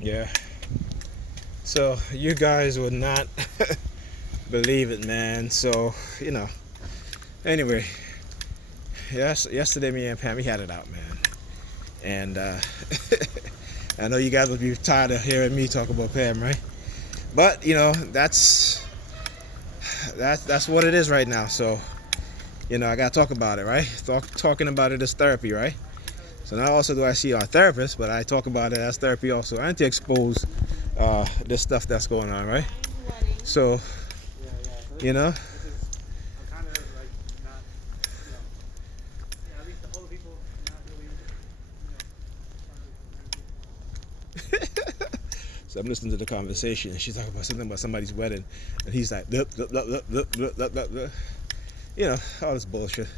Yeah. So you guys would not believe it, man. So anyway, yes, yesterday me and Pam we had it out, man, and I know you guys would be tired of hearing me talk about Pam, right? But that's what it is right now. So I gotta talk about it, right? Talking about it is therapy, right? So not also do I see our therapist, but I talk about it as therapy also, and to expose this stuff that's going on, right? So you know. So I'm listening to the conversation, and she's talking about something about somebody's wedding, and he's like, "Blah, blah, blah, blah, blah, blah, blah, blah, blah." All this bullshit.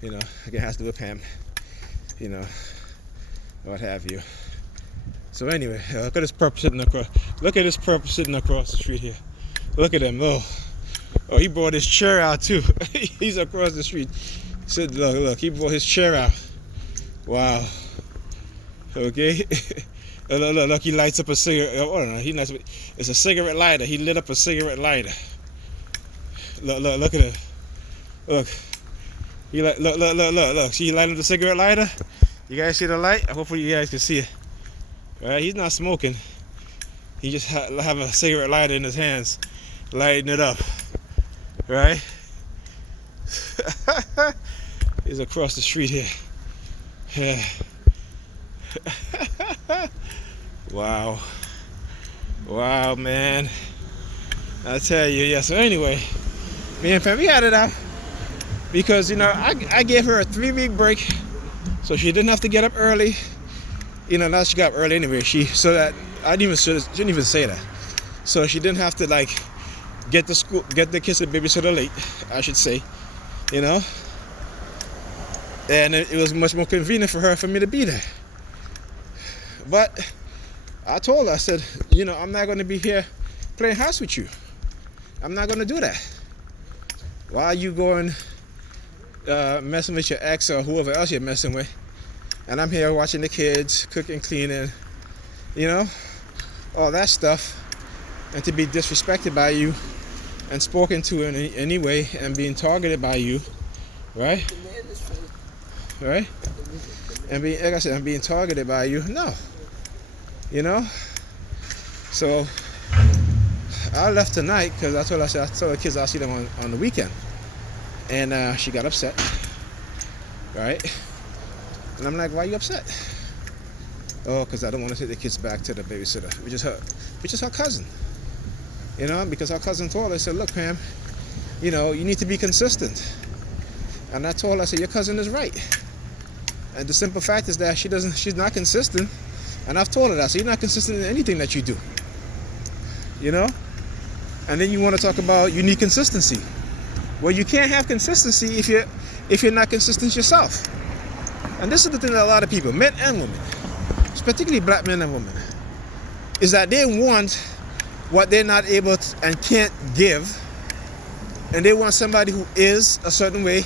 Again, has to do with Pam. You know, what have you. So anyway, look at this perp sitting across. Look at this perp sitting across the street here. Look at him. Oh, he brought his chair out too. He's across the street. He said, look, he brought his chair out. Wow. Okay. Look, he lights up a cigarette. Oh, no, it's a cigarette lighter. He lit up a cigarette lighter. Look at it. Look. Look. See, he lighted up the cigarette lighter? You guys see the light? Hopefully you guys can see it. Right? He's not smoking. He just have a cigarette lighter in his hands, lighting it up. Right? He's across the street here. Yeah. Wow, man. I tell you, yeah. So anyway, me and Pam, we had it out because I gave her a 3-week break, so she didn't have to get up early. Now she got up early anyway. She didn't even say that. So she didn't have to get the kids to babysitter late, I should say. And it was much more convenient for me to be there. But I told her, I said, I'm not going to be here playing house with you. I'm not going to do that. Why are you going messing with your ex or whoever else you're messing with? And I'm here watching the kids, cooking, cleaning, all that stuff. And to be disrespected by you and spoken to in any way and being targeted by you, right? Right? And like I said, I'm being targeted by you. No. So I left tonight because I told the kids I'll see them on the weekend, and she got upset, right? And I'm like, why are you upset? Oh, because I don't want to take the kids back to the babysitter, which is her cousin. Because her cousin told her, I said, look, Pam, you need to be consistent. And I told her, I said, your cousin is right. And the simple fact is that she's not consistent. And I've told her that. So you're not consistent in anything that you do. And then you want to talk about you need consistency. Well, you can't have consistency if you're not consistent yourself. And this is the thing that a lot of people, men and women, particularly black men and women, is that they want what they're not able to and can't give. And they want somebody who is a certain way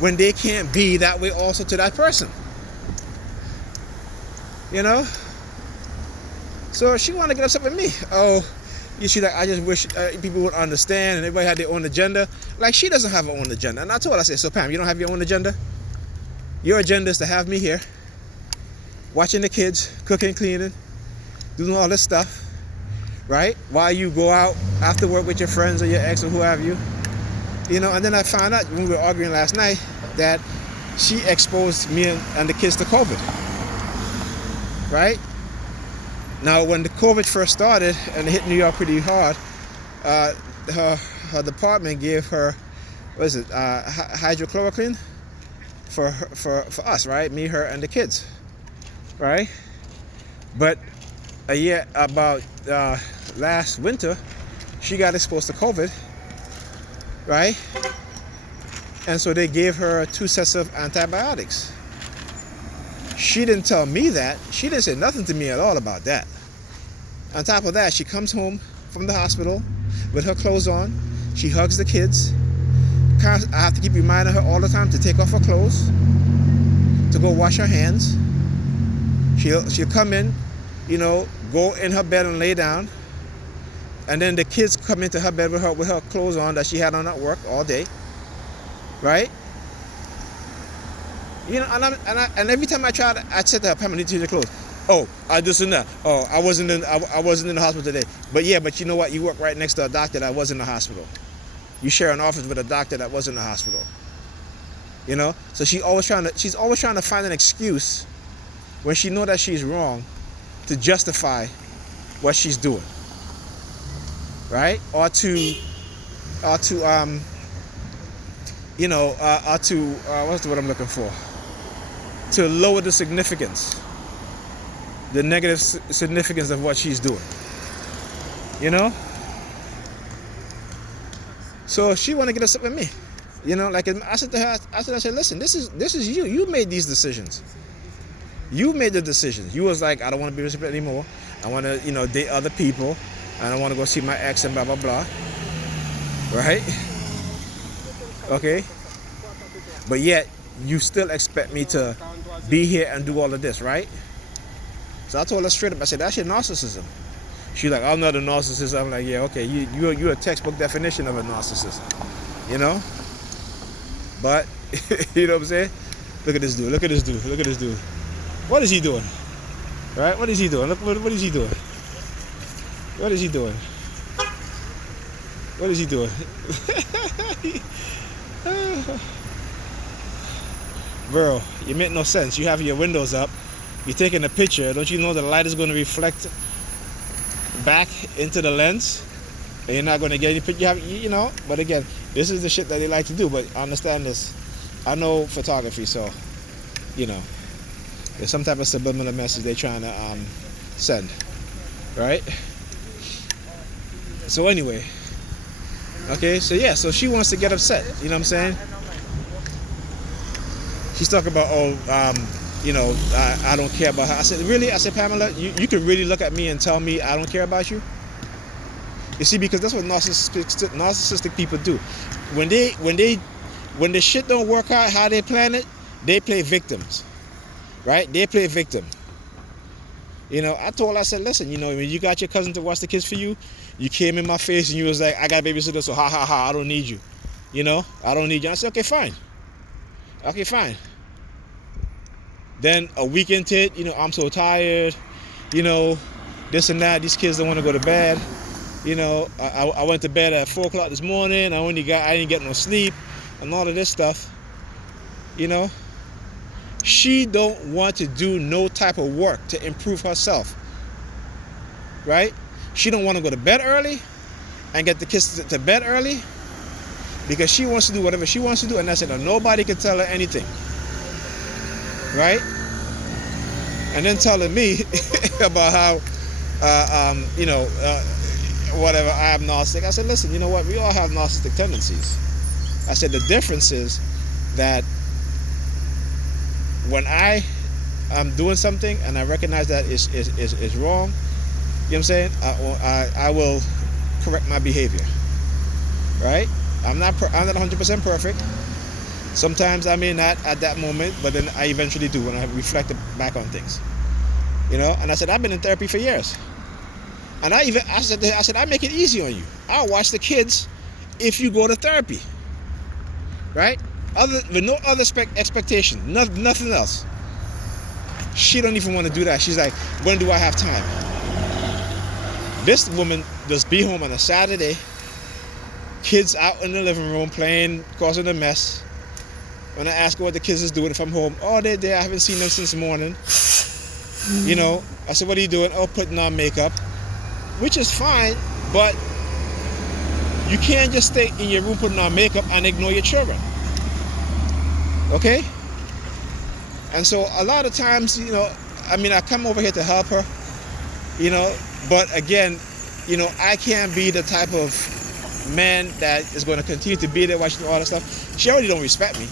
when they can't be that way also to that person. So she wanted to get upset with me. Oh, I just wish people would understand and everybody had their own agenda. Like, she doesn't have her own agenda. And I told her, I said, so Pam, you don't have your own agenda? Your agenda is to have me here, watching the kids, cooking, cleaning, doing all this stuff, right? While you go out after work with your friends or your ex or who have you. And then I found out when we were arguing last night that she exposed me and the kids to COVID, right? Now, when the COVID first started and it hit New York pretty hard, her department gave her, hydrochloroquine for us, right? Me, her, and the kids, right? But about last winter, she got exposed to COVID, right? And so they gave her 2 sets of antibiotics. She didn't tell me that. She didn't say nothing to me at all about that. On top of that, she comes home from the hospital with her clothes on. She hugs the kids. I have to keep reminding her all the time to take off her clothes, to go wash her hands. She'll come in, go in her bed and lay down, and then the kids come into her bed with her clothes on that she had on at work all day, right? And every time I said to her, Pam, I need to change your clothes. Oh, I just in that. Oh, I wasn't in the hospital today. But you know what? You work right next to a doctor that was in the hospital. You share an office with a doctor that was in the hospital. So she's always trying to find an excuse when she know that she's wrong to justify what she's doing, right? Or to what's the word I'm looking for? To lower the significance, the negative significance of what she's doing. So she want to get upset with me. Like I said to her, I said, listen, this is you. You made these decisions. You made the decisions. You was like, I don't want to be with anymore. I want to, date other people. I don't want to go see my ex and blah, blah, blah. Right? Okay? But yet, you still expect me to be here and do all of this, right? So I told her straight up, I said, that's your narcissism. She's like, I'm not a narcissist. I'm like, yeah, okay, you're a textbook definition of a narcissist. But, you know what I'm saying? Look at this dude. What is he doing? Right? What is he doing? Look, what is he doing? What is he doing? What is he doing? Bro, you make no sense. You have your windows up. You're taking a picture. Don't you know the light is going to reflect back into the lens? And you're not going to get any picture. But again, this is the shit that they like to do. But I understand this. I know photography, so, there's some type of subliminal message they're trying to send, right? So anyway, okay, so she wants to get upset. You know what I'm saying? She's talking about, I don't care about her. I said, really? I said, Pamela, you can really look at me and tell me I don't care about you? You see, because that's what narcissistic people do. When the shit don't work out how they plan it, they play victims. Right? They play victim. I told her, I said, listen, when you got your cousin to watch the kids for you, you came in my face and you was like, I got a babysitter, so ha ha ha, I don't need you. I don't need you. And I said, okay, fine. Then a week into it, I'm so tired, this and that, these kids don't want to go to bed. I went to bed at 4 o'clock this morning, I didn't get no sleep, and all of this stuff. She don't want to do no type of work to improve herself, right? She don't want to go to bed early and get the kids to bed early because she wants to do whatever she wants to do, and that's it. And nobody can tell her anything, right? And then telling me about how, whatever, I am narcissistic. I said, listen, you know what? We all have narcissistic tendencies. I said the difference is that when I am doing something and I recognize that is wrong, you know what I'm saying? I will correct my behavior, right? I'm not 100% perfect. Sometimes I may not at that moment, but then I eventually do when I reflect back on things, And I said, I've been in therapy for years, and I said I make it easy on you. I'll watch the kids if you go to therapy, right? With no other expectation, nothing else. She don't even want to do that. She's like, when do I have time? This woman just be home on a Saturday, kids out in the living room playing, causing a mess. When I ask her what the kids is doing if I'm home, oh, they're there, I haven't seen them since the morning. I said, what are you doing? Oh, putting on makeup, which is fine, but you can't just stay in your room putting on makeup and ignore your children. Okay? And so a lot of times, I come over here to help her, but again, I can't be the type of man that is going to continue to be there watching all that stuff. She already don't respect me.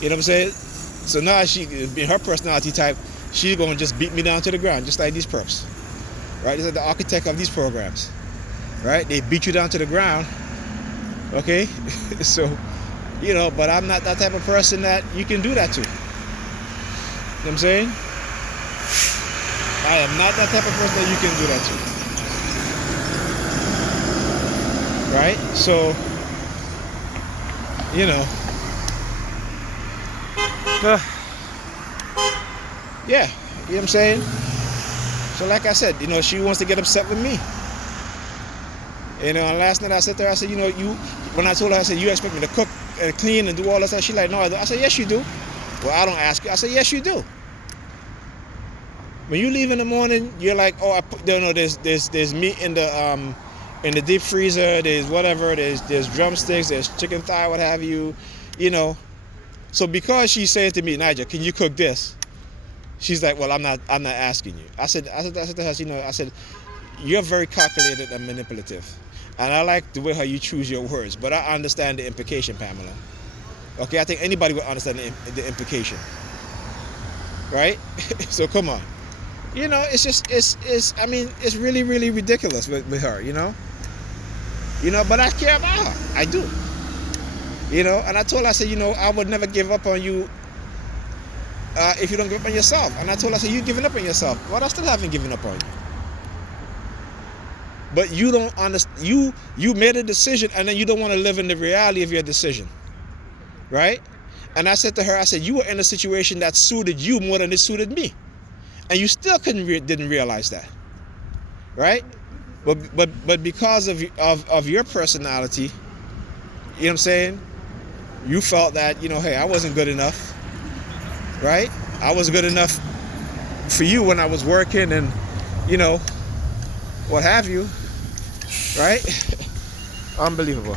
You know what I'm saying? So now she, being her personality type, she's going to just beat me down to the ground, just like these perps. Right? These are the architect of these programs. Right? They beat you down to the ground. Okay? So, but I'm not that type of person that you can do that to. You know what I'm saying? I am not that type of person that you can do that to. Right? So, you know, yeah, you know what I'm saying? So like I said, you know, she wants to get upset with me. You know, and last night I said to her, I said, you know, when I told her, I said, you expect me to cook and clean and do all that stuff? She's like, no, I don't. I said, yes, you do. Well, I don't ask you. I said, yes, you do. When you leave in the morning, you're like, oh, there's meat in the deep freezer, there's whatever, there's drumsticks, there's chicken thigh, what have you, you know. So because she said to me, Nigel, can you cook this? She's like, well, I'm not asking you. I said to her, you know, I said, you're very calculated and manipulative. And I like the way how you choose your words, but I understand the implication, Pamela. Okay, I think anybody would understand the implication. Right? So come on. You know, it's just, I mean, it's really, really ridiculous with her, you know? You know, but I care about her. I do. You know, and I told her, I said, you know, I would never give up on you if you don't give up on yourself. And I told her, I said, you're giving up on yourself. Well, I still haven't given up on you. But you don't understand, you made a decision and then you don't want to live in the reality of your decision. Right? And I said to her, I said, you were in a situation that suited you more than it suited me. And you still didn't realize that. Right? But because of your personality, you know what I'm saying? You felt that, you know, hey, I wasn't good enough. Right? I was good enough for you when I was working and, you know, what have you. Right? Unbelievable.